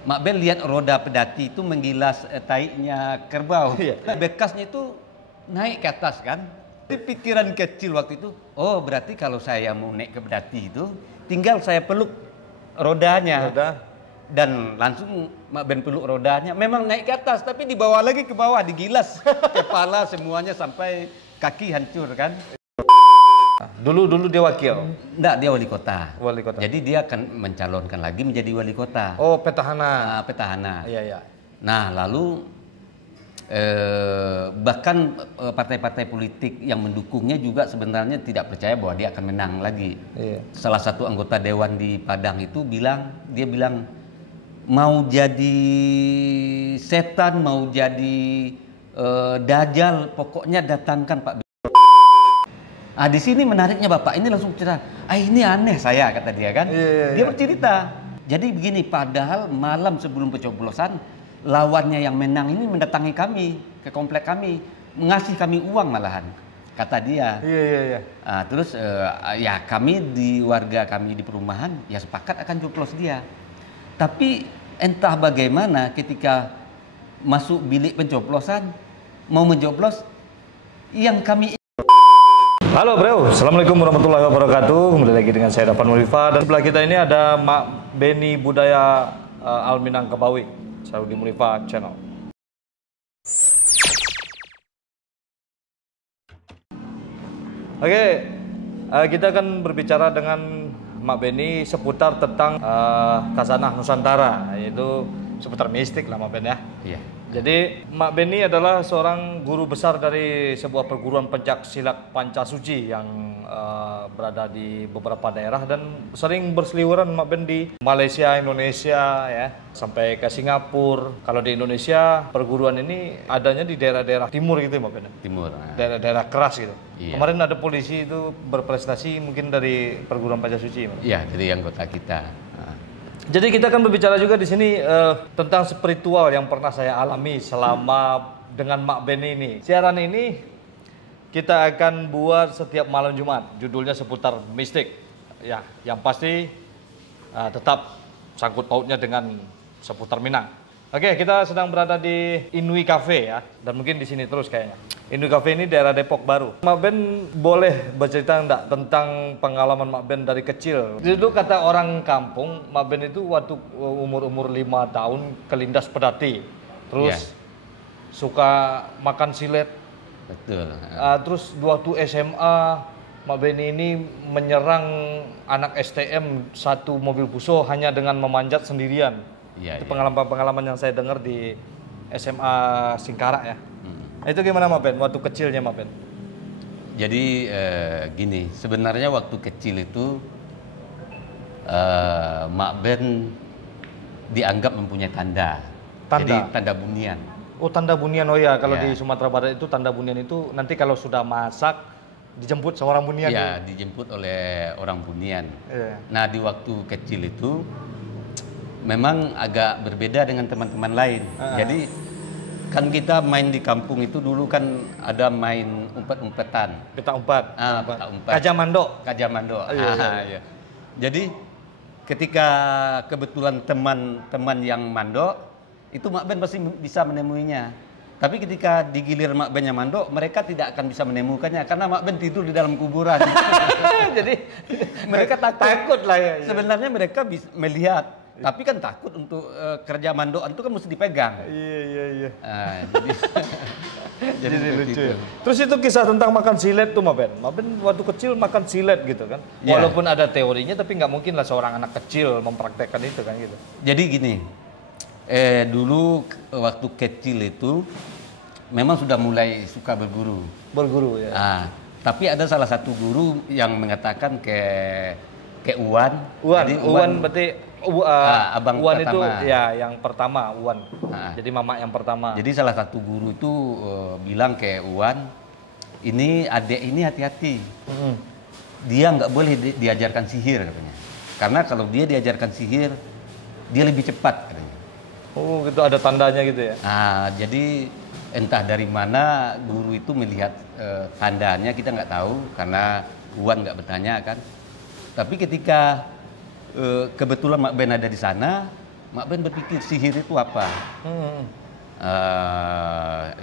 Mak Ben lihat roda pedati itu menggilas taiknya kerbau. Bekasnya itu naik ke atas kan. Di pikiran kecil waktu itu, oh berarti kalau saya mau naik ke pedati itu, tinggal saya peluk rodanya. Dan langsung Mak Ben peluk rodanya. Memang naik ke atas, tapi dibawa lagi ke bawah, digilas kepala semuanya sampai kaki hancur kan. Dulu dia wakil? Enggak, dia wali kota. Wali kota. Jadi dia akan mencalonkan lagi menjadi wali kota. Oh, petahana. Petahana. Iya. Nah, lalu bahkan partai-partai politik yang mendukungnya juga sebenarnya tidak percaya bahwa dia akan menang lagi. Iya. Salah satu anggota dewan di Padang itu dia bilang mau jadi setan, mau jadi dajjal, pokoknya datangkan Pak. Di sini menariknya Bapak, ini langsung cerita, ini aneh saya, kata dia kan. Dia bercerita. Jadi begini, padahal malam sebelum pencoblosan, lawannya yang menang ini mendatangi kami, ke komplek kami, mengasih kami uang malahan, kata dia. Iya. Terus ya kami warga kami di perumahan, ya sepakat akan coblos dia. Tapi entah bagaimana ketika masuk bilik pencoblosan, mau mencoblos, yang kami... Halo bro, Assalamualaikum warahmatullahi wabarakatuh. Kembali lagi dengan saya Dapan Mulifah. Dan sebelah kita ini ada Mak Beni Budaya Al-Minangkabawi, Saudi Mulifah Channel. Oke, kita akan berbicara dengan Mak Beni seputar tentang Khazanah Nusantara, yaitu seputar mistik lah Mak Ben ya. Iya. Jadi Mak Beni adalah seorang guru besar dari sebuah perguruan pencak silat Pancasuci yang berada di beberapa daerah dan sering berseliweran Mak Ben di Malaysia, Indonesia ya, sampai ke Singapura. Kalau di Indonesia perguruan ini adanya di daerah-daerah timur gitu ya Mak Ben. Timur. Daerah-daerah keras gitu. Iya. Kemarin ada polisi itu berprestasi mungkin dari perguruan Pancasuci. Iya, dari anggota kita. Jadi kita akan berbicara juga di sini tentang spiritual yang pernah saya alami selama dengan Mak Beni ini. Siaran ini kita akan buat setiap malam Jumat. Judulnya seputar mistik. Ya, yang pasti tetap sangkut pautnya dengan seputar Minang. Oke, kita sedang berada di Inui Cafe ya, dan mungkin di sini terus kayaknya. Inui Cafe ini daerah Depok Baru. Mak Ben boleh bercerita enggak tentang pengalaman Mak Ben dari kecil? Dulu kata orang kampung, Mak Ben itu waktu umur 5 tahun kelindas pedati. Terus suka makan silet. Betul. Terus waktu SMA, Mak Ben ini menyerang anak STM satu mobil Fuso hanya dengan memanjat sendirian. Itu pengalaman-pengalaman yang saya dengar di SMA Singkarak ya. Itu gimana Mak Ben, waktu kecilnya Mak Ben? Jadi gini, sebenarnya waktu kecil itu Mak Ben dianggap mempunyai tanda. Jadi tanda bunian. Oh, tanda bunian. Oh ya, kalau di Sumatera Barat itu tanda bunian itu nanti kalau sudah masak dijemput seorang bunian. Iya, dijemput oleh orang bunian. Nah, di waktu kecil itu memang agak berbeda dengan teman-teman lain. Jadi kan kita main di kampung itu dulu kan ada main umpet-umpetan. Petak umpat. Petak umpat. Kajamando. Iya. Jadi ketika kebetulan teman-teman yang mandok itu Mak Ben pasti bisa menemuinya. Tapi ketika digilir Mak Ben yang mandok, mereka tidak akan bisa menemukannya karena Mak Ben tidur di dalam kuburan. Jadi mereka takut lah ya. Sebenarnya mereka bisa melihat. Tapi kan takut untuk kerja mandoan itu kan mesti dipegang. Iya. Jadi lucu. Terus itu kisah tentang makan silet tuh Mak Ben. Mak Ben waktu kecil makan silet gitu kan. Walaupun ada teorinya tapi nggak mungkin lah seorang anak kecil mempraktekkan itu kan gitu. Jadi gini, dulu waktu kecil itu memang sudah mulai suka berguru. Berguru ya. Tapi ada salah satu guru yang mengatakan ke Uwan. Jadi Uwan berarti abang Uwan pertama. Itu ya yang pertama Uwan. Jadi mama yang pertama. Jadi salah satu guru itu bilang ke Uwan, ini adek ini hati-hati. Dia nggak boleh diajarkan sihir katanya. Karena kalau dia diajarkan sihir, dia lebih cepat katanya. Oh, gitu ada tandanya gitu ya. Jadi entah dari mana guru itu melihat tandanya kita nggak tahu karena Uwan nggak bertanya kan. Tapi ketika kebetulan Mak Ben ada di sana, Mak Ben berpikir sihir itu apa? Hmm.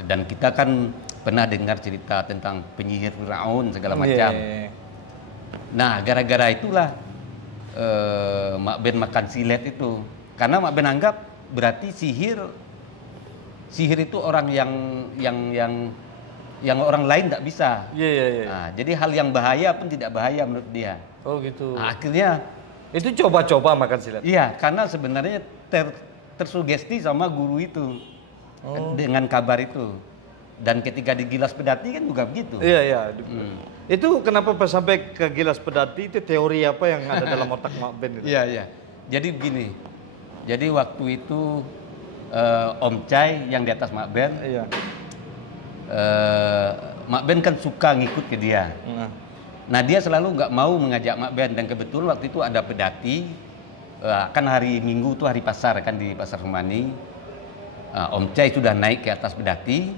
Dan kita kan pernah dengar cerita tentang penyihir Firaun segala macam. Iya. Nah, gara-gara itulah Mak Ben makan silet itu. Karena Mak Ben anggap berarti sihir itu orang yang orang lain tidak bisa. Iya. Nah, jadi hal yang bahaya pun tidak bahaya menurut dia. Oh gitu. Nah, akhirnya Itu coba-coba makan silat. iya, karena sebenarnya tersugesti sama guru itu dengan kabar itu. Dan ketika digilas pedati kan juga begitu. Iya. Itu kenapa pas sampai ke gilas pedati itu teori apa yang ada dalam otak Mak Ben itu? Iya. Jadi begini. Jadi waktu itu Om Cai yang di atas Mak Ben, Iya. Mak Ben kan suka ngikut ke dia. Nah dia selalu nggak mau mengajak Mak Ben, dan kebetulan waktu itu ada pedati, kan hari Minggu tuh hari pasar kan di Pasar Semani. Om Cai sudah naik ke atas pedati,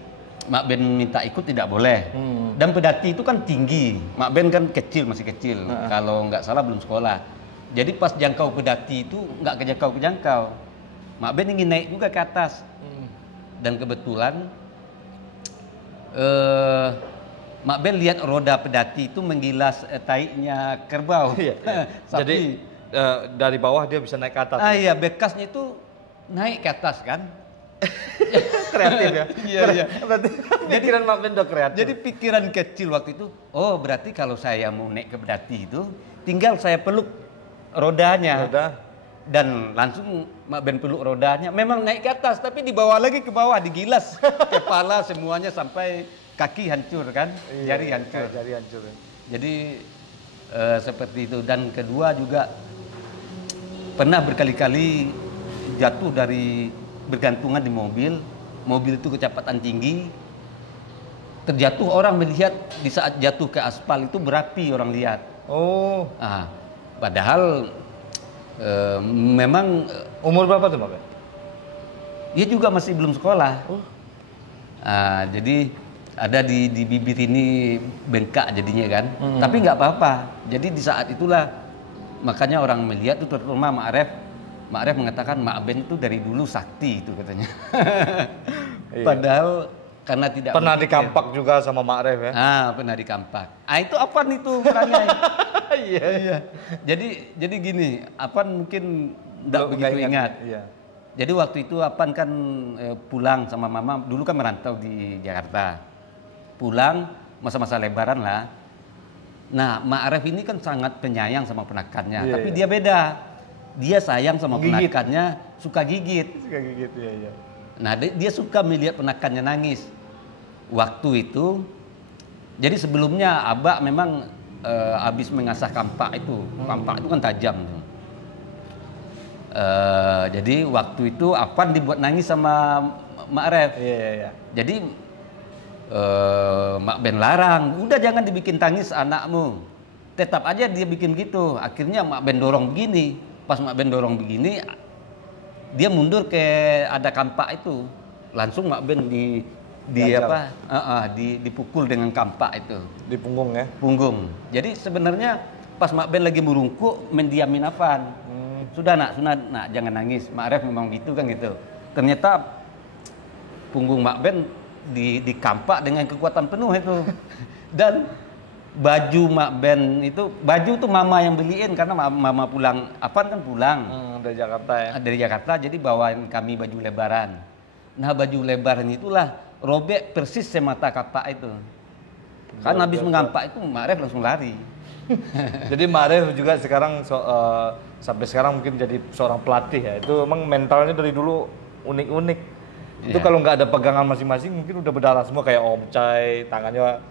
Mak Ben minta ikut tidak boleh. Dan pedati itu kan tinggi, Mak Ben kan masih kecil, kalau nggak salah belum sekolah. Jadi pas jangkau pedati itu nggak kejangkau. Mak Ben ingin naik juga ke atas. Dan kebetulan Mak Ben lihat roda pedati itu menggilas taiknya kerbau. Jadi dari bawah dia bisa naik ke atas. Iya, bekasnya itu naik ke atas kan. Kreatif ya. Iya. Berarti pikiran Mak Ben udah kreatif. Jadi pikiran kecil waktu itu, oh berarti kalau saya mau naik ke pedati itu, tinggal saya peluk rodanya. Dan langsung Mak Ben peluk rodanya, memang naik ke atas, tapi dibawa lagi ke bawah, digilas kepala semuanya sampai kaki hancur kan, jari hancur. Jadi seperti itu. Dan kedua juga pernah berkali-kali jatuh dari bergantungan di mobil itu kecepatan tinggi, terjatuh, orang melihat di saat jatuh ke aspal itu berapi, orang lihat. Padahal memang umur berapa tuh Mak Ben? Dia juga masih belum sekolah. Jadi ada di bibir ini bengkak jadinya kan. Tapi nggak apa-apa. Jadi di saat itulah makanya orang melihat itu, terutama Mak Ref mengatakan Mak Ben itu dari dulu sakti itu katanya. Padahal karena tidak pernah dikampak juga sama Mak Ref ya. Pernah dikampak. Itu apa itu perangai? Iya. Jadi gini, Apan mungkin tidak begitu ingat. Iya. Jadi waktu itu Apan kan pulang sama Mama, dulu kan merantau di Jakarta. Pulang masa-masa Lebaran lah. Nah, Mak Aref ini kan sangat penyayang sama ponakannya, tapi dia beda. Dia sayang sama ponakannya, suka gigit. Iya. Nah, dia suka melihat ponakannya nangis. Waktu itu, jadi sebelumnya Abah memang habis mengasah kampak itu. Kampak itu kan tajam. Jadi waktu itu Apan dibuat nangis sama Mak Aref. Iya. Jadi Mak Ben larang, udah jangan dibikin tangis anakmu. Tetap aja dia bikin gitu. Akhirnya Mak Ben dorong begini. Pas Mak Ben dorong begini, dia mundur ke ada kampak itu. Langsung Mak Ben dipukul dengan kampak itu. Di punggung ya? Punggung. Jadi sebenarnya pas Mak Ben lagi merungkuk, mendiamin Afan. Sudah nak, jangan nangis. Mak Ref memang gitu kan gitu. Ternyata punggung Mak Ben dikampak dengan kekuatan penuh itu. Dan baju Mak Ben itu, baju tuh Mama yang beliin karena Mama pulang, Apan kan pulang dari Jakarta ya. Dari Jakarta, jadi bawain kami baju lebaran. Nah, baju lebaran itulah robek persis semata kapak itu. Kan habis mengampak itu Mak Ref langsung lari. Jadi Mak Ref juga sekarang sampai sekarang mungkin jadi seorang pelatih ya. Itu emang mentalnya dari dulu unik-unik. Itu kalau nggak ada pegangan masing-masing mungkin udah berdarah semua kayak Om Cai, tangannya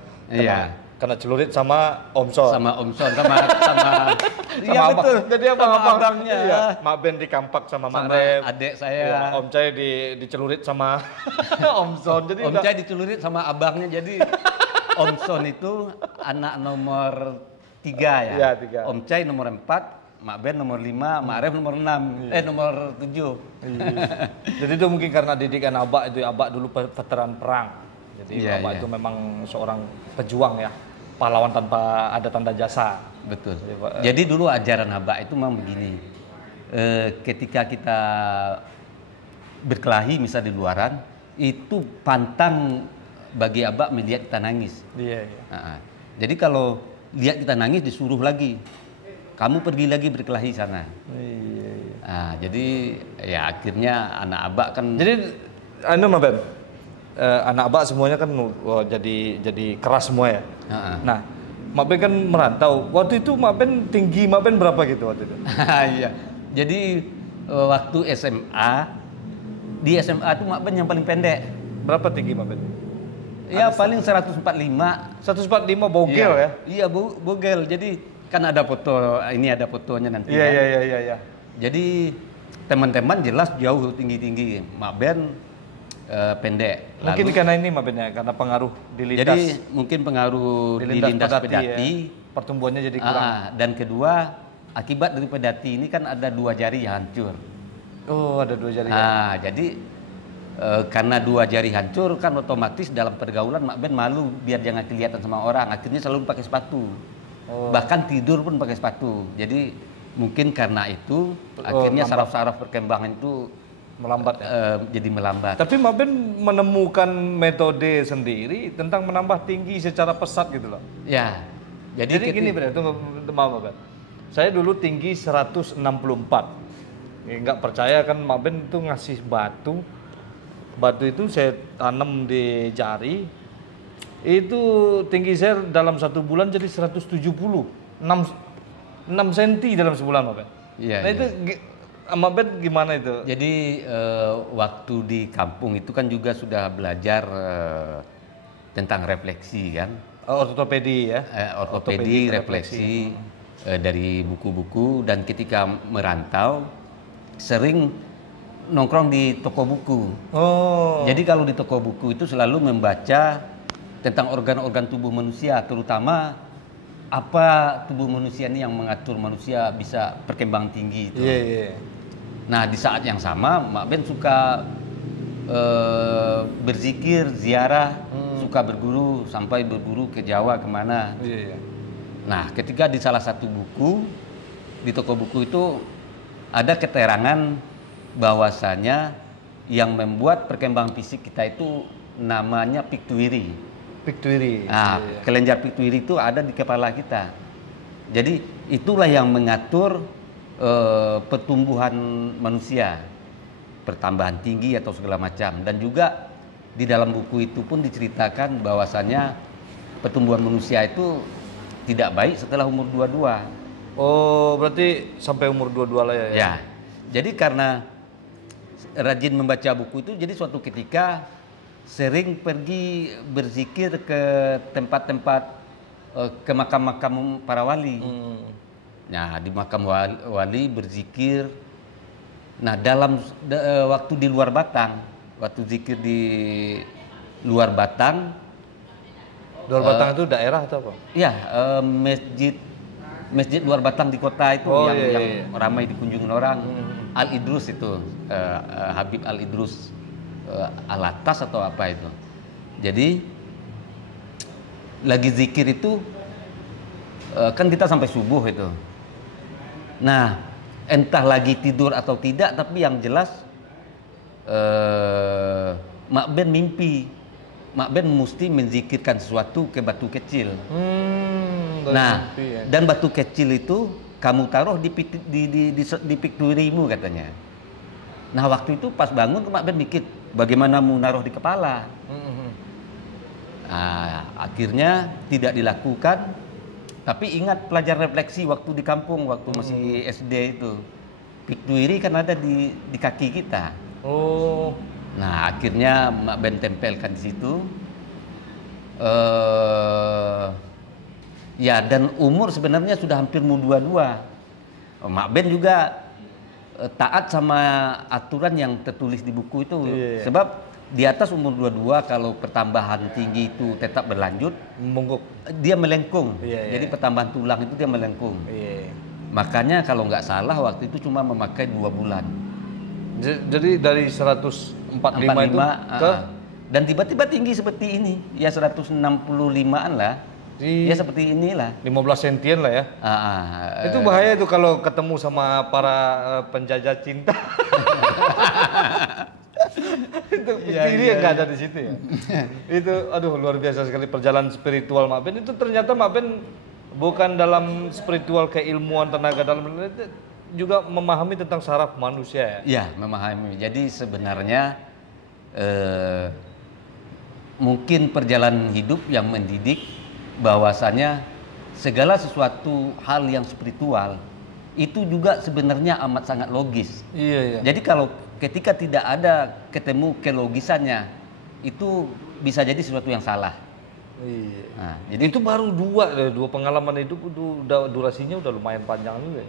kena celurit sama Om Son. Sama iya betul. Jadi sama abangnya. Iya. Mak Ben dikampak sama Mak Ref. Adik saya. Om Cai dicelurit sama Om Son. Jadi Om Cai dicelurit sama abangnya. Jadi Om Son itu anak nomor 3 ya. Iya, 3. Om Cai nomor 4. Mak Ben nomor 5, Mak Ref nomor 6, nomor 7. Jadi itu mungkin karena didikan Abah itu, Abah dulu veteran perang. Jadi Abah itu memang seorang pejuang ya, pahlawan tanpa ada tanda jasa. Betul. Jadi dulu ajaran Abah itu memang begini. ketika kita berkelahi misal di luaran, itu pantang bagi Abah melihat kita nangis. Iya, iya. Jadi kalau lihat kita nangis disuruh lagi, kamu pergi lagi berkelahi sana. Iya, iya. Jadi ya akhirnya anak Abah kan. Jadi anu Mak Ben, anak Abah semuanya kan jadi keras semua ya. Nah, Mak Ben kan merantau. Waktu itu Mak Ben tinggi Mak Ben berapa gitu waktu itu? Iya. Jadi waktu SMA, di SMA tuh Mak Ben yang paling pendek. Berapa tinggi Mak Ben? Ya paling 145. 145 bogel ya? Iya, bogel. Jadi kan ada foto, ini ada fotonya nanti. Iya, kan? iya. Jadi teman-teman jelas jauh tinggi-tinggi. Mak Ben pendek. Mungkin karena ini Mak Ben ya, karena pengaruh di lintas. Jadi mungkin pengaruh di lintas pedati. Ya. Pertumbuhannya jadi kurang. Dan kedua, akibat dari pedati ini kan ada 2 jari yang hancur. Oh, ada 2 jari. Jadi karena 2 jari hancur kan otomatis dalam pergaulan Mak Ben malu biar jangan kelihatan sama orang. Akhirnya selalu pakai sepatu. Bahkan tidur pun pakai sepatu. Jadi mungkin karena itu akhirnya saraf-saraf perkembangan itu melambat ya? Jadi melambat. Tapi Mak Ben menemukan metode sendiri tentang menambah tinggi secara pesat gitu loh. Ya. Jadi gini Ben, tunggu maaf Ben. Saya dulu tinggi 164. Nggak percaya kan Mak Ben itu ngasih batu. Batu itu saya tanam di jari. Itu tinggi saya dalam 1 bulan jadi 170. 6 cm dalam sebulan Mak Ben. Iya. Nah itu Mak Ben gimana itu? Jadi waktu di kampung itu kan juga sudah belajar tentang refleksi kan. Ortopedi ya? Ortopedi, refleksi dari buku-buku, dan ketika merantau sering nongkrong di toko buku. Jadi kalau di toko buku itu selalu membaca tentang organ-organ tubuh manusia, terutama apa tubuh manusia ini yang mengatur manusia bisa berkembang tinggi itu. Nah di saat yang sama Mak Ben suka berzikir, ziarah, suka berguru, sampai berguru ke Jawa kemana. Nah ketika di salah satu buku di toko buku itu ada keterangan bahwasanya yang membuat perkembangan fisik kita itu namanya pituitary. Kelenjar pituitary itu ada di kepala kita. Jadi itulah yang mengatur pertumbuhan manusia, pertambahan tinggi atau segala macam. Dan juga di dalam buku itu pun diceritakan bahwasanya pertumbuhan manusia itu tidak baik setelah umur 22. Oh, berarti sampai umur 22 lah ya? Ya. Jadi karena rajin membaca buku itu, jadi suatu ketika sering pergi berzikir ke tempat-tempat, ke makam-makam para wali. Nah di makam wali berzikir. Nah dalam waktu di luar Batang, waktu zikir di luar Batang. Luar Batang itu daerah atau apa? Ya, masjid luar Batang di kota itu yang ramai dikunjungi orang. Al Idrus itu, Habib Al Idrus Alatas atau apa itu. Jadi lagi zikir itu kan kita sampai subuh itu. Nah entah lagi tidur atau tidak, tapi yang jelas Mak Ben mimpi. Mak Ben mesti menzikirkan sesuatu ke batu kecil. Nah mimpi, ya. Dan batu kecil itu kamu taruh di pituitarimu katanya. Nah waktu itu pas bangun Mak Ben mikir bagaimana mau naruh di kepala. Nah, akhirnya tidak dilakukan. Tapi ingat pelajar refleksi waktu di kampung, waktu masih SD itu, pituitary kan ada di kaki kita. Nah akhirnya Mak Ben tempelkan di situ. Ya dan umur sebenarnya sudah hampir mau 22. Mak Ben juga taat sama aturan yang tertulis di buku itu. Sebab di atas umur 22 kalau pertambahan tinggi itu tetap berlanjut, dia melengkung. Jadi pertambahan tulang itu dia melengkung. Makanya kalau nggak salah waktu itu cuma memakai 2 bulan. Jadi dari 145 itu ke dan tiba-tiba tinggi seperti ini, ya 165-an lah. Ya seperti inilah. 15 sentian lah ya. Itu bahaya itu kalau ketemu sama para penjajah cinta. Itu ini yang nggak ada di situ ya. Itu aduh luar biasa sekali perjalanan spiritual Mak Ben itu. Ternyata Mak Ben bukan dalam spiritual keilmuan tenaga dalam, juga memahami tentang saraf manusia ya. Iya, memahami. Jadi sebenarnya mungkin perjalanan hidup yang mendidik bahwasanya segala sesuatu hal yang spiritual itu juga sebenarnya amat sangat logis. Iya. Jadi kalau ketika tidak ada ketemu kelogisannya, itu bisa jadi sesuatu yang salah. Iya. Nah, jadi itu baru dua pengalaman hidup, udah durasinya udah lumayan panjang juga.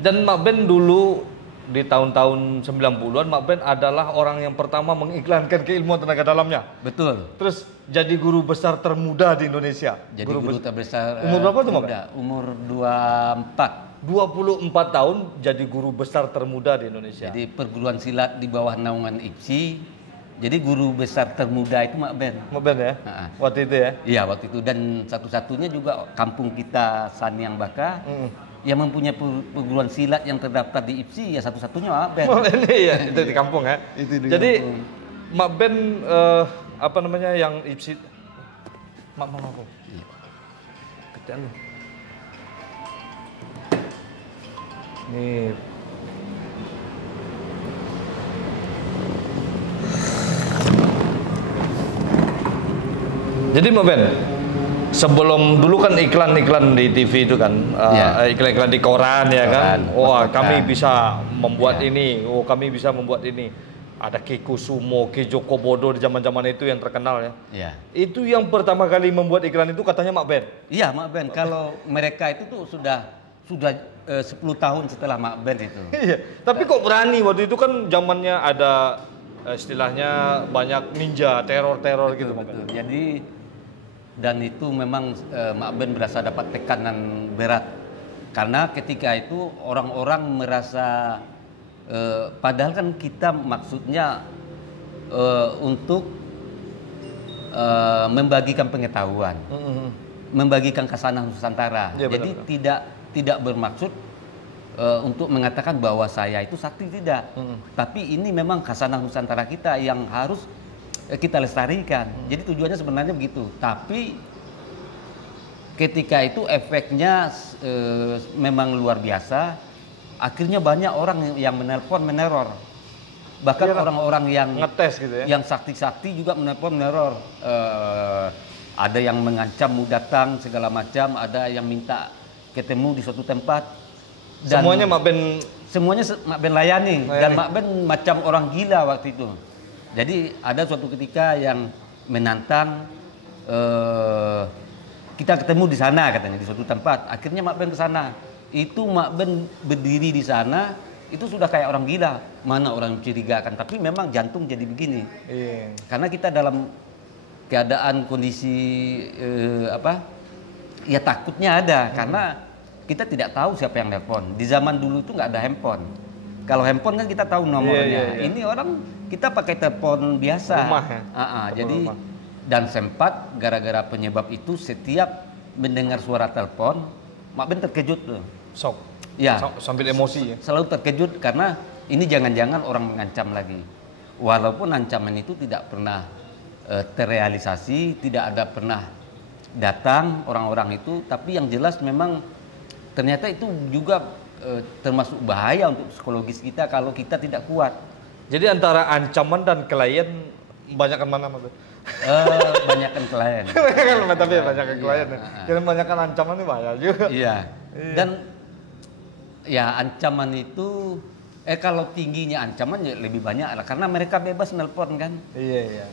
Dan Mak Ben dulu di tahun-tahun 90-an Mak Ben adalah orang yang pertama mengiklankan keilmuan tenaga dalamnya. Betul. Terus jadi guru besar termuda di Indonesia. Jadi guru terbesar. Umur berapa tuh Mak Ben? Umur 24. 24 tahun jadi guru besar termuda di Indonesia. Jadi perguruan silat di bawah naungan IPSI. Jadi guru besar termuda itu Mak Ben. Mak Ben ya? Waktu itu ya? Iya waktu itu, dan satu-satunya juga kampung kita Sanyang Baka yang mempunyai perguruan silat yang terdaftar di IPSI, ya satu-satunya Mak Ben. Oh ini ya, itu di kampung ya? Itu di jadi kampung. Mak Ben apa namanya yang IPSI? Mak apa? Iya. Kecil lu. Nih. Jadi Mak Ben, sebelum dulu kan iklan-iklan di TV itu kan, iklan-iklan di koran ya kan. Wah kami bisa membuat ini, kami bisa membuat ini. Ada Ki Kusumo, Ki Joko Bodo di zaman-zaman itu yang terkenal ya. Iya. Itu yang pertama kali membuat iklan itu katanya Mak Ben. Iya Mak Ben. Kalau mereka itu tuh sudah 10 tahun setelah Mak Ben itu. Iya. Tapi kok berani waktu itu kan zamannya ada istilahnya banyak ninja, teror-teror gitu Mak Ben. Jadi dan itu memang Mak Ben berasa dapat tekanan berat karena ketika itu orang-orang merasa padahal kan kita maksudnya untuk membagikan pengetahuan, membagikan kasanah Nusantara. Ya, jadi tidak bermaksud untuk mengatakan bahwa saya itu sakti, tidak. Tapi ini memang kasanah Nusantara kita yang harus kita lestarikan. Jadi tujuannya sebenarnya begitu. Tapi ketika itu efeknya memang luar biasa. Akhirnya banyak orang yang menelpon, meneror. Bahkan orang-orang yang ngetes gitu ya. Yang sakti-sakti juga menelpon, meneror. Ada yang mengancam mau datang segala macam, ada yang minta ketemu di suatu tempat. Dan semuanya Mak Ben layani. Dan Mak Ben macam orang gila waktu itu. Jadi ada suatu ketika yang menantang kita ketemu di sana katanya di suatu tempat. Akhirnya Mak Ben ke sana. Itu Mak Ben berdiri di sana itu sudah kayak orang gila. Mana orang mencurigakan, tapi memang jantung jadi begini. Karena kita dalam keadaan kondisi ya takutnya ada karena kita tidak tahu siapa yang telepon. Di zaman dulu itu nggak ada handphone. Kalau handphone kan kita tahu nomornya. Ini orang kita pakai telepon biasa. Rumah ya? Jadi rumah. Dan sempat gara-gara penyebab itu setiap mendengar suara telepon, Mak Ben terkejut tuh. Sok. Ya. Sambil emosi ya. Selalu terkejut karena ini jangan-jangan orang mengancam lagi. Walaupun ancaman itu tidak pernah terrealisasi, tidak ada pernah datang orang-orang itu, tapi yang jelas memang ternyata itu juga termasuk bahaya untuk psikologis kita kalau kita tidak kuat. Jadi antara ancaman dan klien banyakkan mana Mak Ben? Banyakkan klien. Tapi banyakkan klien. Jadi banyakkan ancaman itu bahaya juga. Iya. Dan ya ancaman itu kalau tingginya ancaman ya lebih banyak lah karena mereka bebas nelpon kan. Iya.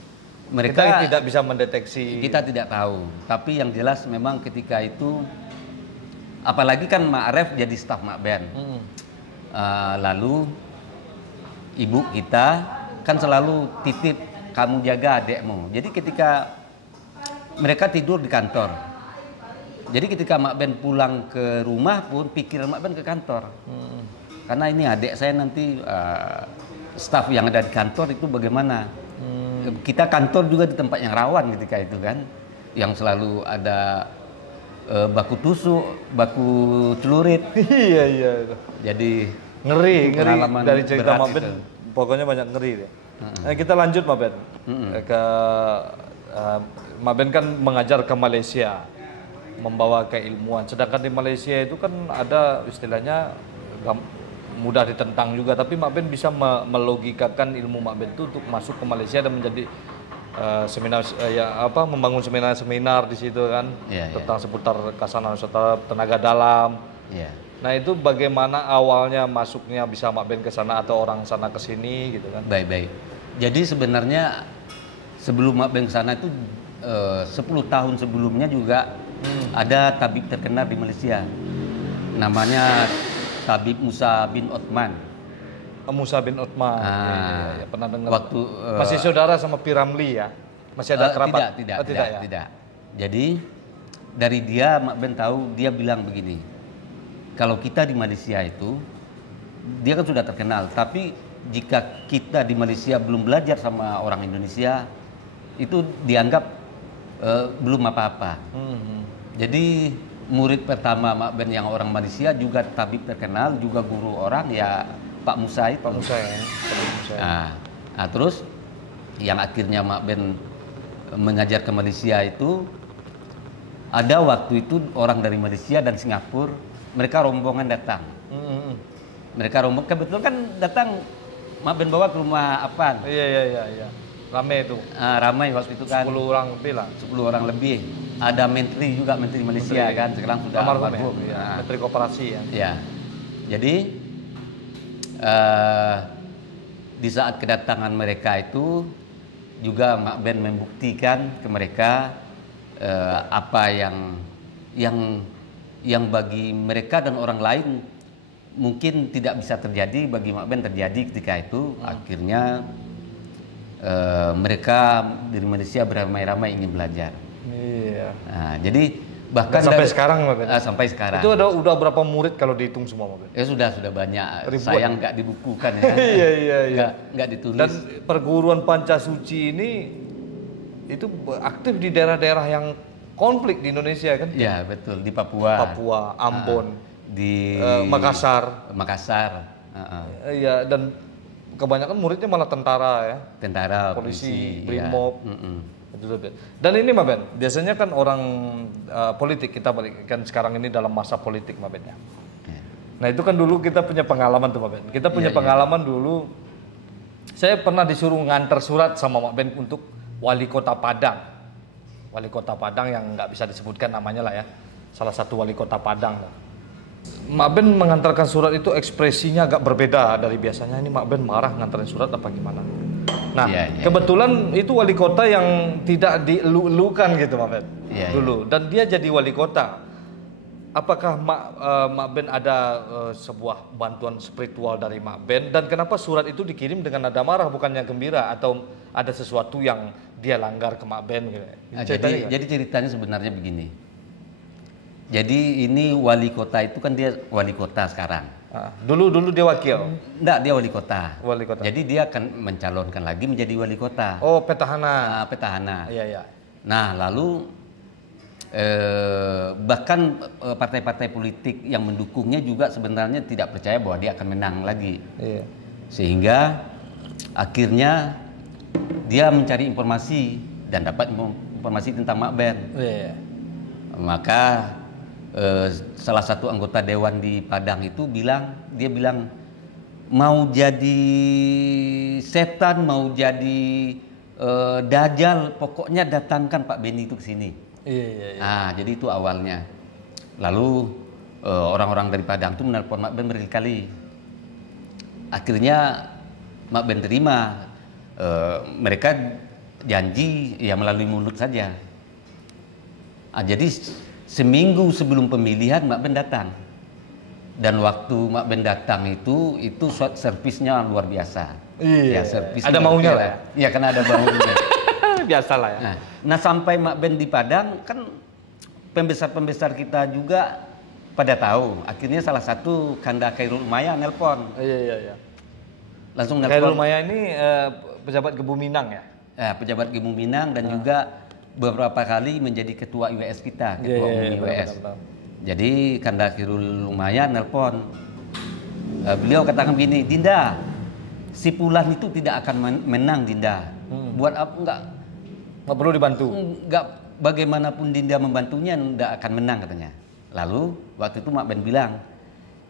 Mereka kita tidak bisa mendeteksi. Kita tidak tahu. Tapi yang jelas memang ketika itu apalagi kan Mak Aref jadi staf Mak Ben. Lalu ibu kita kan selalu titip kamu jaga adekmu. Jadi ketika mereka tidur di kantor. Jadi ketika Mak Ben pulang ke rumah pun pikiran Mak Ben ke kantor. Karena ini adik saya nanti staf yang ada di kantor itu bagaimana. Kita kantor juga di tempat yang rawan ketika itu kan. yang selalu ada baku tusuk, baku celurit. Iya iya. Jadi Ngeri pengalaman dari cerita berat Mak Ben. itu. Pokoknya banyak ngeri deh. Kita lanjut Mak Ben. Ke Mak Ben kan mengajar ke Malaysia, membawa keilmuan. Sedangkan di Malaysia itu kan ada istilahnya mudah ditentang juga, tapi Mak Ben bisa melogikakan ilmu Mak Ben itu untuk masuk ke Malaysia dan menjadi seminar membangun seminar-seminar di situ kan, tentang seputar kasanah nusantara, tenaga dalam. Nah itu bagaimana awalnya masuknya bisa Mak Ben ke sana atau orang sana ke sini gitu kan? Baik. Jadi sebenarnya sebelum Mak Ben ke sana itu 10 tahun sebelumnya juga ada tabib terkenal di Malaysia. Namanya Tabib Musa bin Uthman. Musa bin Uthman. Ya, pernah dengar. Waktu masih saudara sama Piramli ya? Masih ada kerabat? Tidak. Jadi dari dia Mak Ben tahu, dia bilang begini. Kalau kita di Malaysia itu, dia kan sudah terkenal. Tapi jika kita di Malaysia belum belajar sama orang Indonesia, itu dianggap belum apa-apa. Jadi murid pertama Mak Ben yang orang Malaysia juga tabib terkenal, juga guru orang ya Pak Musa itu. Pak Musa ya. Nah, terus yang akhirnya Mak Ben mengajar ke Malaysia itu, ada waktu itu orang dari Malaysia dan Singapura, mereka rombongan datang. Mereka kebetulan kan datang, Mak Ben bawa ke rumah Apan. Iya. Ramai itu. Ramai waktu itu kan. 10 orang lebih lah. 10 orang lebih. Ada menteri juga, menteri Malaysia kan, sekarang sudah almarhum. Ya. Menteri Koperasi ya. Ya. Jadi di saat kedatangan mereka itu juga Mak Ben membuktikan ke mereka apa yang bagi mereka dan orang lain mungkin tidak bisa terjadi, bagi Mak Ben terjadi ketika itu. Akhirnya mereka dari Malaysia beramai-ramai ingin belajar. Iya. Nah, jadi bahkan sampai sekarang Mak Ben. Sampai sekarang. Itu udah berapa murid kalau dihitung semua Mak Ben? Ya sudah banyak. Ribuan. Sayang nggak dibukukan ya. Iya. Nggak ditulis. Dan perguruan Pancasuci ini itu aktif di daerah-daerah yang konflik di Indonesia kan? Ya betul, di Papua, Ambon, di Makassar. Iya, dan kebanyakan muridnya malah tentara ya. Tentara, polisi, iya. Brimob. Dan ini Mak Ben, biasanya kan orang politik, kita balik kan sekarang ini dalam masa politik Mak Ben ya. Nah itu kan dulu kita punya pengalaman tuh Mak Ben. Kita punya pengalaman dulu. Saya pernah disuruh nganter surat sama Mak Ben untuk wali kota Padang. Wali kota Padang yang nggak bisa disebutkan namanya lah ya. Salah satu wali kota Padang. Mak Ben mengantarkan surat itu ekspresinya agak berbeda dari biasanya. Ini Mak Ben marah nganterin surat apa gimana? Nah, kebetulan itu wali kota yang tidak dielu-elukan gitu Mak Ben dulu. Dan dia jadi wali kota. Apakah Mak Ben ada sebuah bantuan spiritual dari Mak Ben? Dan kenapa surat itu dikirim dengan nada marah bukannya gembira? Atau ada sesuatu yang dia langgar ke Mak Ben gitu? Jadi ceritanya sebenarnya begini. Jadi ini wali kota itu kan dia wali kota sekarang. Dulu dia wakil? Enggak, dia wali kota. Wali kota. Jadi dia akan mencalonkan lagi menjadi wali kota. Oh, petahana. Petahana. Iya. Nah, lalu bahkan partai-partai politik yang mendukungnya juga sebenarnya tidak percaya bahwa dia akan menang lagi. Iya. Sehingga akhirnya dia mencari informasi dan dapat informasi tentang Mak Ben. Iya. Maka salah satu anggota dewan di Padang itu dia bilang mau jadi setan, mau jadi dajjal, pokoknya datangkan Pak Beni itu ke sini. Iya. Nah, jadi itu awalnya. Lalu orang-orang dari Padang itu menelpon Mak Ben berkali-kali. Akhirnya Mak Ben terima. Mereka janji ya melalui mulut saja. Jadi seminggu sebelum pemilihan Mak Ben datang. Dan waktu Mak Ben datang itu servisnya luar biasa. Iya. Ya, servis ada maunya lah. Ya, karena ada maunya. Biasalah ya. Nah, sampai Mak Ben di Padang kan pembesar-pembesar kita juga pada tahu. Akhirnya salah satu Kanda Khairul Umaya nelpon. Iya. Langsung nelpon. Khairul Umaya ini pejabat Gebu Minang ya? Pejabat Gebu Minang dan juga beberapa kali menjadi ketua IWS kita, ketua umum IWS. benar. Jadi Kanda Khairul lumayan nelpon. Beliau katakan begini, Dinda, si Fulan itu tidak akan menang, Dinda. Buat apa Nggak perlu dibantu. enggak bagaimanapun Dinda membantunya enggak akan menang katanya. Lalu waktu itu Mak Ben bilang,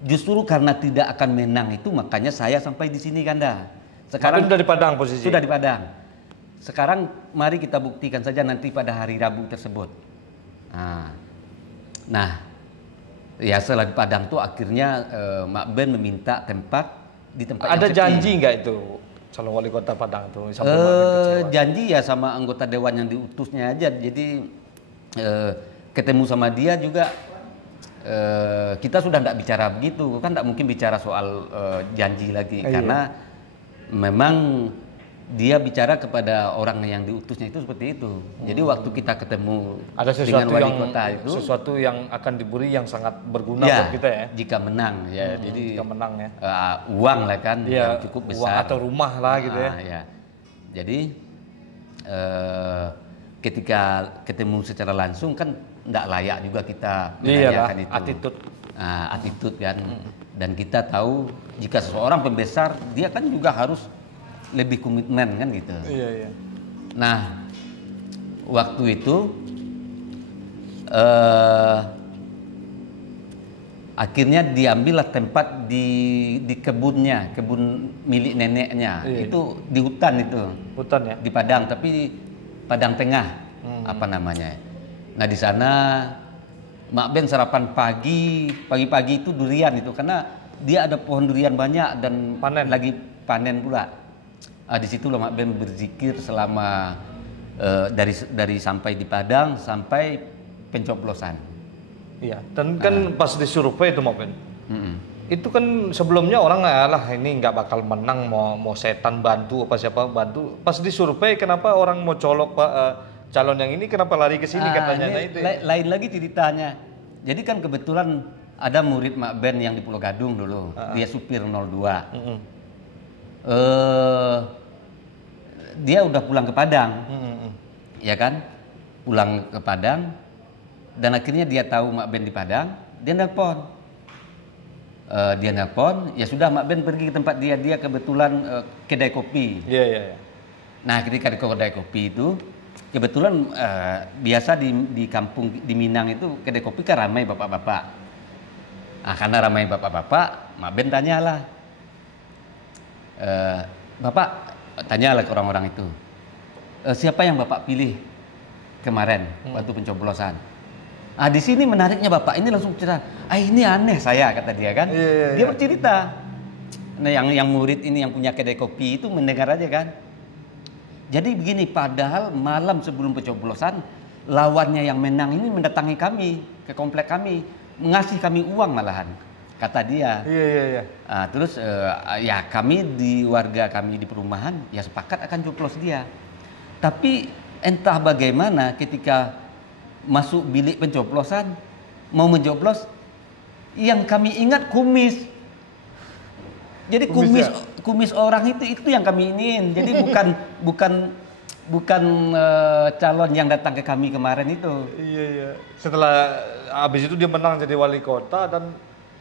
justru karena tidak akan menang itu makanya saya sampai di sini Kanda. Sekarang Sekarang sudah di Padang posisi. sudah di Padang. Sekarang mari kita buktikan saja nanti pada hari Rabu tersebut. Nah, ya setelah di Padang tuh akhirnya Mak Ben meminta tempat di tempat Ada yang sepi. janji nggak itu calon wali kota Padang itu? Sampai Mak Ben kecewa? Janji ya sama anggota dewan yang diutusnya aja. Jadi ketemu sama dia juga kita sudah tidak bicara begitu, kan tidak mungkin bicara soal janji lagi karena memang dia bicara kepada orang yang diutusnya itu seperti itu. Jadi waktu kita ketemu Ada dengan sesuatu wali yang kota itu, sesuatu yang akan diberi yang sangat berguna ya, buat kita ya. jika menang ya, jadi Jika menang ya. uang lah kan yang Iya, cukup uang besar atau rumah lah gitu ya. ya. Jadi ketika ketemu secara langsung kan tidak layak juga kita menanyakan itu. Attitude kan. Dan kita tahu jika seseorang pembesar dia kan juga harus lebih komitmen kan gitu. Iya. Nah, waktu itu akhirnya diambillah tempat di kebunnya, kebun milik neneknya. Itu di hutan itu. Hutan ya. Di Padang, tapi di Padang Tengah apa namanya. Nah, di sana Mak Ben sarapan pagi-pagi itu durian itu karena dia ada pohon durian banyak dan lagi panen pula. Di situ Mak Ben berzikir selama dari sampai di Padang sampai pencoblosan. Iya. Dan kan pas disurvei itu Mak Ben. Itu kan sebelumnya orang lah ini nggak bakal menang, mau setan bantu apa siapa bantu. Pas disurvei kenapa orang mau colok calon yang ini kenapa lari ke sini katanya. Nah, itu. Lain lagi ceritanya. Jadi kan kebetulan ada murid Mak Ben yang di Pulau Gadung dulu. Dia supir 02. Dia udah pulang ke Padang, ya kan? Pulang ke Padang dan akhirnya dia tahu Mak Ben di Padang, dia nelpon. Ya sudah Mak Ben pergi ke tempat dia kebetulan kedai kopi. Iya. Nah, ketika di kedai kopi itu kebetulan biasa di kampung di Minang itu kedai kopi kan ramai bapak-bapak. Nah, karena ramai bapak-bapak, Mak Ben tanyalah. Bapak tanyalah ke orang-orang itu, siapa yang Bapak pilih kemarin waktu pencoblosan? Di sini menariknya Bapak ini langsung cerita, ini aneh saya kata dia kan. Dia bercerita. Nah, yang murid ini yang punya kedai kopi itu mendengar aja kan. Jadi begini, padahal malam sebelum pencoblosan lawannya yang menang ini mendatangi kami ke komplek kami, ngasih kami uang malahan. Kata dia. Iya. Terus ya kami di warga kami di perumahan ya sepakat akan coblos dia. Tapi entah bagaimana ketika masuk bilik pencoblosan mau mencoblos yang kami ingat kumis. Jadi kumis orang itu yang kami ingin. Jadi bukan calon yang datang ke kami kemarin itu. Iya. Setelah habis itu dia menang jadi wali kota dan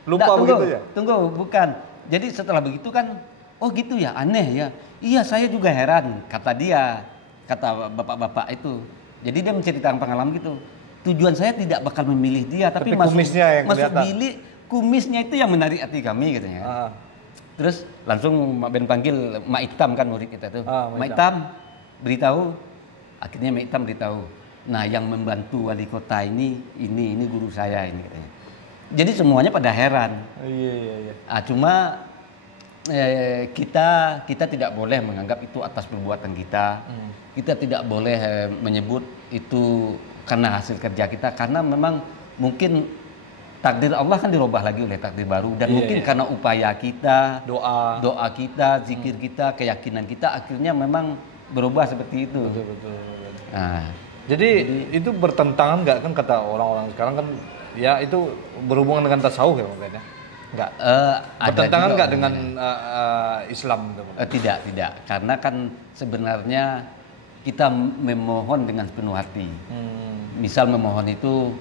lupa begitu ya? Tunggu, bukan. Jadi setelah begitu kan, oh gitu ya, aneh ya. Iya, saya juga heran, kata dia, kata bapak-bapak itu. Jadi dia menceritakan pengalaman gitu. Tujuan saya tidak bakal memilih dia, tapi masuk bilik, kumisnya itu yang menarik hati kami katanya. Terus langsung Mak Ben panggil Mak Itam kan murid kita tuh. Mak Itam beritahu, akhirnya Mak Itam beritahu. Nah, yang membantu wali kota ini guru saya ini katanya. Jadi semuanya pada heran. Iya. Cuma kita tidak boleh menganggap itu atas perbuatan kita. Kita tidak boleh menyebut itu karena hasil kerja kita. Karena memang mungkin takdir Allah kan dirubah lagi oleh takdir baru. Dan mungkin karena upaya kita, doa kita, zikir kita, keyakinan kita akhirnya memang berubah seperti itu. Betul. Nah, jadi itu bertentangan nggak kan kata orang-orang sekarang kan? Ya itu berhubungan dengan tasawuf ya mungkin ya? Enggak. Bertentangan enggak dengan Islam? Tidak. Karena kan sebenarnya kita memohon dengan sepenuh hati. Misal memohon itu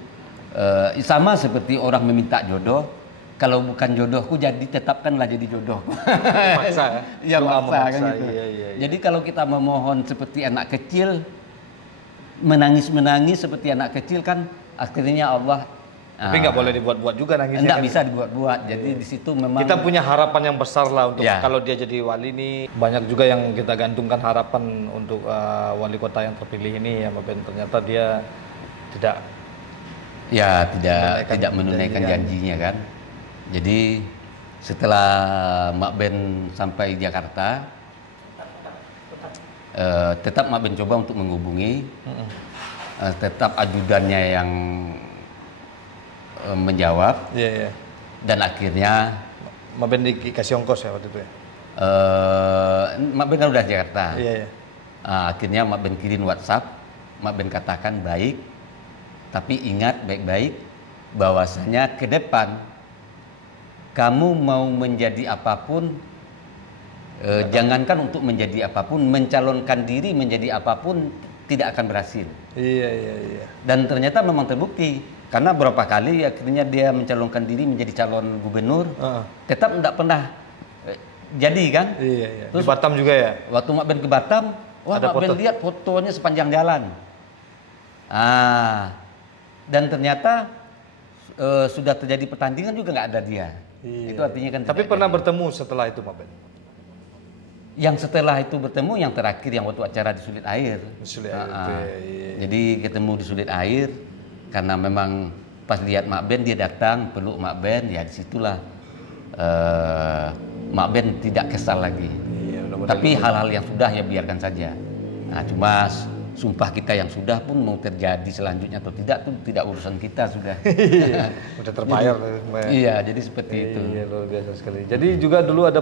sama seperti orang meminta jodoh. Kalau bukan jodohku jadi tetapkanlah jadi jodohku. Maksa ya. Iya, maksa kan gitu. Iya. Jadi kalau kita memohon seperti anak kecil, menangis-menangis seperti anak kecil kan akhirnya Allah. Tapi nggak boleh dibuat-buat juga nangisnya. Enggak kan? bisa dibuat-buat. Jadi di situ memang Kita punya harapan yang besar lah untuk Ya. kalau dia jadi wali ini. Banyak juga yang kita gantungkan harapan untuk wali kota yang terpilih ini ya, Mbak Ben. Ternyata dia tidak tidak menunaikan janjinya kan. Jadi setelah Mak Ben sampai Jakarta, tetap Mak Ben coba untuk menghubungi, tetap ajudannya yang menjawab, Iya. dan akhirnya Mbak Ben dikasih ongkos ya waktu itu ya. Mak Ben kan udah Jakarta. Iya. Akhirnya Mak Ben kirim WhatsApp, Mak Ben katakan baik, tapi ingat baik-baik bahwasanya ke depan kamu mau menjadi apapun, jangankan untuk menjadi apapun, mencalonkan diri menjadi apapun tidak akan berhasil. Iya. Dan ternyata memang terbukti karena berapa kali akhirnya dia mencalonkan diri menjadi calon gubernur, tetap tidak pernah jadi kan. Iya. Terus Di Batam juga ya. waktu Mak Ben ke Batam, wah Ada Mak Ben foto. lihat fotonya sepanjang jalan. Dan ternyata sudah terjadi pertandingan juga nggak ada dia. Iya. Itu artinya kan Tapi tidak pernah jadi. bertemu setelah itu Mbak Ben. Yang setelah itu bertemu yang terakhir yang waktu acara di Sulit Air. Sulit Air itu, iya. Jadi ketemu di Sulit Air karena memang pas lihat Mak Ben dia datang peluk Mak Ben, ya disitulah Mak Ben tidak kesal lagi. Iya, mudah-mudahan. Tapi hal-hal yang sudah ya biarkan saja. Nah, cuma sumpah kita yang sudah pun mau terjadi selanjutnya atau tidak tuh tidak urusan kita sudah. Udah terbayar Mbak. Iya, jadi seperti itu. Iya, luar biasa sekali. Jadi juga dulu ada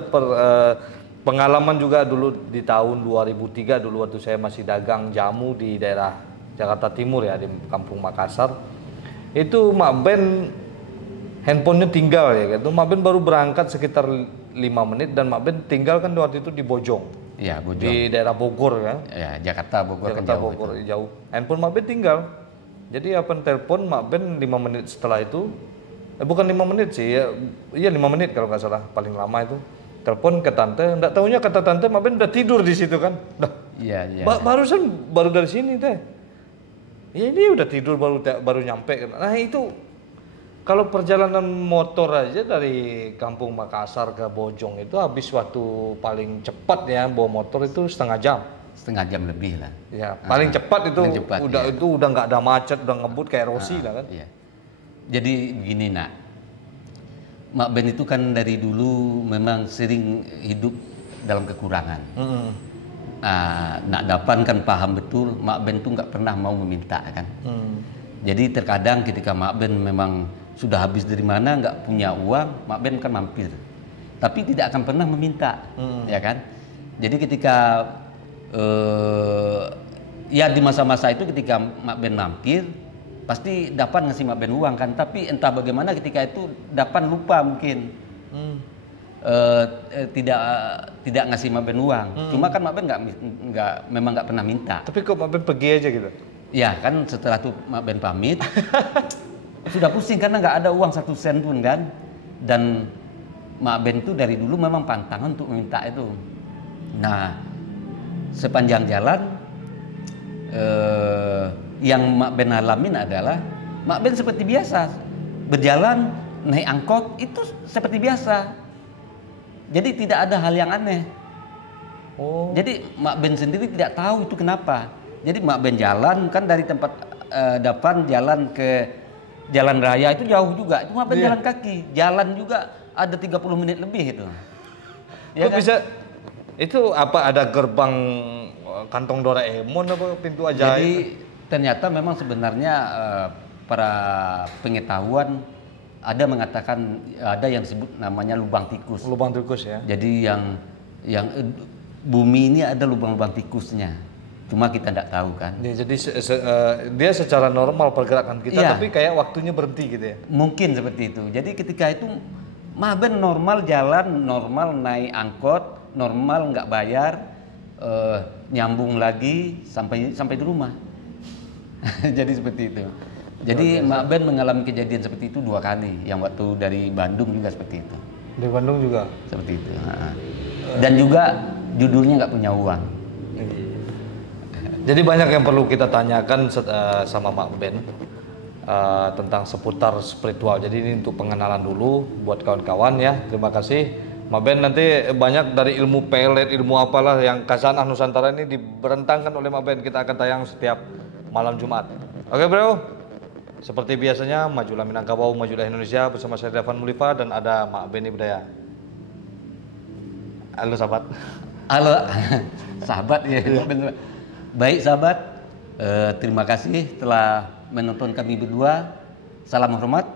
pengalaman juga dulu di tahun 2003 dulu waktu saya masih dagang jamu di daerah Jakarta Timur ya, di Kampung Makassar. Itu Mak Ben handphonenya tinggal ya gitu. Mak Ben baru berangkat sekitar 5 menit dan Mak Ben tinggal kan waktu itu di Bojong. Iya, Bojong. Di daerah Bogor kan. Ya, Jakarta Bogor kan Jakarta jauh. Bogor jauh. Handphone Mak Ben tinggal. Jadi apa telepon Mak Ben 5 menit setelah itu. Bukan 5 menit sih ya. Iya 5 menit kalau nggak salah paling lama itu. Telepon ke tante, enggak tahunya kata tante Mak Ben udah tidur di situ kan. Dah. Iya. Barusan baru dari sini teh. Ya ini udah tidur baru nyampe. Nah itu kalau perjalanan motor aja dari Kampung Makassar ke Bojong itu habis waktu paling cepat ya bawa motor itu setengah jam. Setengah jam lebih lah. Ya paling cepat itu paling cepat, udah ya. itu udah nggak ada macet, udah ngebut kayak Rossi lah kan. Iya. Jadi begini nak, Mak Ben itu kan dari dulu memang sering hidup dalam kekurangan. Nak Dapan kan paham betul Mak Ben tuh nggak pernah mau meminta kan. Jadi terkadang ketika Mak Ben memang sudah habis dari mana nggak punya uang, Mak Ben kan mampir. Tapi tidak akan pernah meminta, ya kan? Jadi ketika ya di masa-masa itu ketika Mak Ben mampir, pasti Dapan ngasih Mak Ben uang kan. Tapi entah bagaimana ketika itu Dapan lupa mungkin. Tidak ngasih Mak Ben uang. Cuma kan Mak Ben memang nggak pernah minta. Tapi kok Mak Ben pergi aja gitu. Ya kan setelah itu Mak Ben pamit, sudah pusing karena nggak ada uang 1 sen pun kan. Dan Mak Ben tuh dari dulu memang pantang untuk meminta itu. Nah sepanjang jalan yang Mak Ben alamin adalah Mak Ben seperti biasa berjalan naik angkot itu seperti biasa. Jadi tidak ada hal yang aneh. Jadi Mak Ben sendiri tidak tahu itu kenapa. Jadi Mak Ben jalan kan dari tempat Dapan jalan ke jalan raya itu jauh juga. Itu Mak Ben jalan kaki. Jalan juga ada 30 menit lebih itu. Ya kan? Bisa itu apa ada gerbang kantong Doraemon apa pintu ajaib? Jadi ternyata memang sebenarnya para pengetahuan ada mengatakan ada yang disebut namanya lubang tikus. Lubang tikus ya. Jadi yang bumi ini ada lubang-lubang tikusnya. Cuma kita tidak tahu kan. Ya, jadi dia secara normal pergerakan kita Iya. tapi kayak waktunya berhenti gitu ya. Mungkin seperti itu. Jadi ketika itu Mak Ben normal jalan, normal naik angkot, normal nggak bayar. nyambung lagi sampai di rumah. Jadi seperti itu. Jadi Mak Ben mengalami kejadian seperti itu 2 kali. Yang waktu dari Bandung juga seperti itu. Di Bandung juga. Seperti itu. Dan juga judulnya nggak punya uang. Jadi banyak yang perlu kita tanyakan sama Mak Ben tentang seputar spiritual. Jadi ini untuk pengenalan dulu buat kawan-kawan ya. Terima kasih Mak Ben. Nanti banyak dari ilmu pelet, ilmu apalah yang Khazanah Nusantara ini diberentangkan oleh Mak Ben. Kita akan tayang setiap malam Jumat. Oke bro, seperti biasanya majulah Minangkabau, majulah Indonesia bersama saya Davan Mulifa dan ada Mak Benny Berdaya. Halo sahabat. Halo sahabat ya. Baik sahabat, terima kasih telah menonton kami berdua. Salam hormat.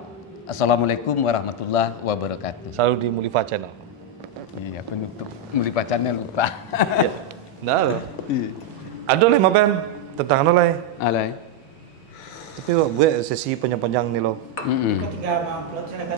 Assalamualaikum warahmatullahi wabarakatuh. Selalu di Mulifa Channel. Iya, penutup Mulifa Channel lupa. Iya. Nah, loh. Ada lah Mak Ben tentang ano lah. Alay. Tapi kok gue sesi panjang-panjang nih loh. Mm-mm.